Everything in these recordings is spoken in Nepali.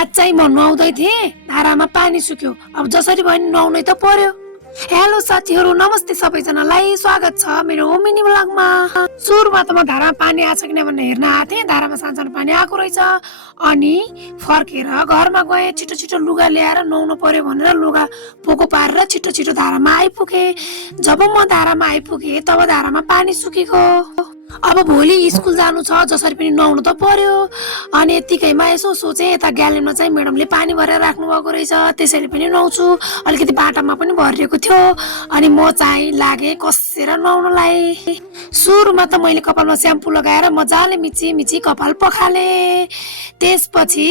आज चाहिँ म नुहाउँदै थिएँ, धारामा पानी सुक्यो। अब जसरी भयो नि नुहाउनै त पर्यो। हेलो साथीहरू, नमस्ते सबैजनालाई, स्वागत छ मेरो मिनी ब्लगमा। सुरुमा त म धारामा पानी आछ कि भनेर हेर्न आएको थिएँ। धारामा सानो पानी आएको रहेछ। अनि फर्केर घरमा गएँ, छिटो छिटो लुगा ल्याएर नुहाउनु पर्यो भनेर लुगा पोको पारेर छिटो छिटो धारामा आइपुगेँ। जब म धारामा आइपुगेँ तब धारामा पानी सुकेको। अब भोलि स्कुल जानु छ, जसरी पनि नुहाउनु त पर्यो। अनि यतिकैमा यसो सोचेँ, यता ग्यालेनमा चाहिँ म्याडमले पानी भरेर राख्नु भएको रहेछ, त्यसैले पनि नुहाउँछु। अलिकति बाटामा पनि भरिएको थियो। अनि म चाहिँ लागेँ कसेर नुहाउनलाई। सुरुमा त मैले कपालमा स्याम्पू लगाएर मजाले मिची मिची कपाल पखालेँ। त्यसपछि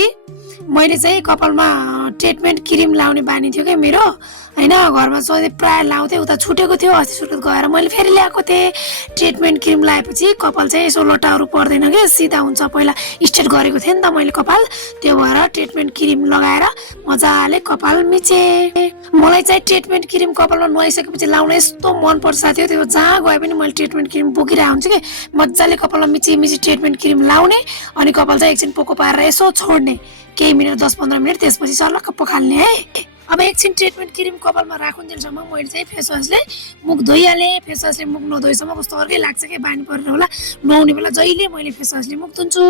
मैले चाहिँ कपालमा ट्रिटमेन्ट क्रिम लाउने बानी थियो क्या मेरो, होइन। घरमा सोधे प्रायः लाउँथेँ, उता छुटेको थियो। अस्ति सुर्खेत गएर मैले फेरि ल्याएको थिएँ। ट्रिटमेन्ट क्रिम लगाएपछि कपाल चाहिँ यसो लोटाहरू पर्दैन कि, सिधा हुन्छ। पहिला स्ट्रेट गरेको थिएँ नि त मैले कपाल, त्यो भएर ट्रिटमेन्ट क्रिम लगाएर मजाले कपाल मिचेँ। मलाई चाहिँ ट्रिटमेन्ट क्रिम कपालमा नुहाइसकेपछि लाउन यस्तो मनपर्छ साथी हो। त्यो जहाँ गए पनि मैले ट्रिटमेन्ट क्रिम बोकिरहेको हुन्छु कि, मजाले कपालमा मिची मिची ट्रिटमेन्ट क्रिम लाउने, अनि कपाल चाहिँ एकछिन पोको पारेर यसो छोड्ने, केही मिनट 10-15 मिनट, त्यसपछि सल्लक्क पखाल्ने है। अब एकछिन ट्रिटमेन्ट क्रिम कपालमा राखुन्जेलसम्म मैले चाहिँ फेस वासले मुख धोइहालेँ। फेस वासले मुख नधोएसम्म कस्तो अर्कै लाग्छ कि, बानी परेर होला। नुहाउने बेला जहिले मैले फेस वासले मुख धुन्छु।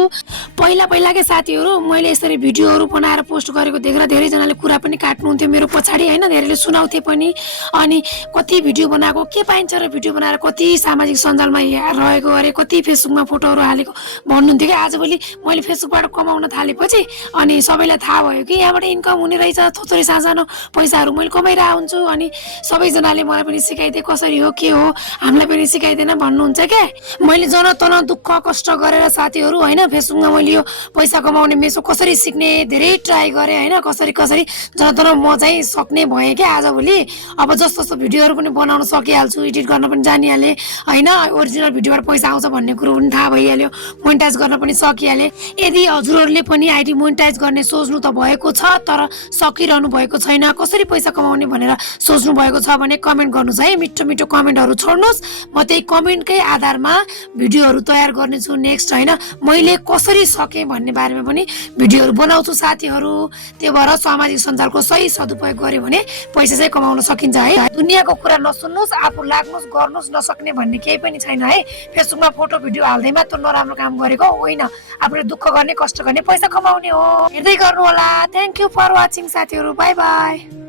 पहिला पहिलाकै साथीहरू मैले यसरी भिडियोहरू बनाएर पोस्ट गरेको देखेर धेरैजनाले कुरा पनि काट्नुहुन्थ्यो मेरो पछाडि, होइन। धेरैले सुनाउँथे पनि। अनि कति भिडियो बनाएको के पाइन्छ र भिडियो बनाएर कति सामाजिक सञ्जालमा रहेको अरे, कति फेसबुकमा फोटोहरू हालेको भन्नुहुन्थ्यो कि। आजभोलि मैले फेसबुकबाट कमाउन थालेपछि अनि सबैलाई थाहा भयो कि यहाँबाट इन्कम हुने रहेछ, थोरै सानो पैसाहरू मैले कमाइरहेको हुन्छु। अनि सबैजनाले मलाई पनि सिकाइदिए कसरी हो के हो, हामीलाई पनि सिकाइदिएन भन्नुहुन्छ क्या। मैले जन दुःख कष्ट गरेर साथीहरू, होइन, फेसबुकमा मैले यो पैसा कमाउने मेसो कसरी सिक्ने धेरै ट्राई गरेँ, होइन। कसरी जन म चाहिँ सक्ने भएँ क्या आजभोलि। अब जस्तो भिडियोहरू पनि बनाउन सकिहाल्छु, एडिट गर्न पनि जानिहालेँ, होइन। ओरिजिनल भिडियोबाट पैसा आउँछ भन्ने कुरो पनि थाहा भइहाल्यो, मोनिटाइज गर्न पनि सकिहालेँ। यदि हजुरहरूले पनि आइडी मोनिटाइज गर्ने सोच्नु त भएको छ, तर सकिरहनु भएको छैन, कसरी पैसा कमाउने भनेर सोच्नु भएको छ भने कमेन्ट गर्नुहोस् है। मिठो मिठो कमेन्टहरू छोड्नुहोस्। म त्यही कमेन्टकै आधारमा भिडियोहरू तयार गर्नेछु नेक्स्ट, होइन। मैले कसरी सकेँ भन्ने बारेमा पनि भिडियोहरू बनाउँछु साथीहरू। त्यो भएर सामाजिक सञ्जालको सही सदुपयोग गऱ्यो भने पैसा चाहिँ कमाउन सकिन्छ है। दुनियाँको कुरा नसुन्नुहोस्, आफू लाग्नुहोस्, गर्नुहोस्, नसक्ने भन्ने केही पनि छैन है। फेसबुकमा फोटो भिडियो हाल्दैमा त्यो नराम्रो काम गरेको होइन। आफूले दुःख गर्ने, कष्ट गर्ने, पैसा कमाउने हो। हेर्दै गर्नु होला। थ्याङ्क यू फर वाचिङ साथीहरू, बाई बाई।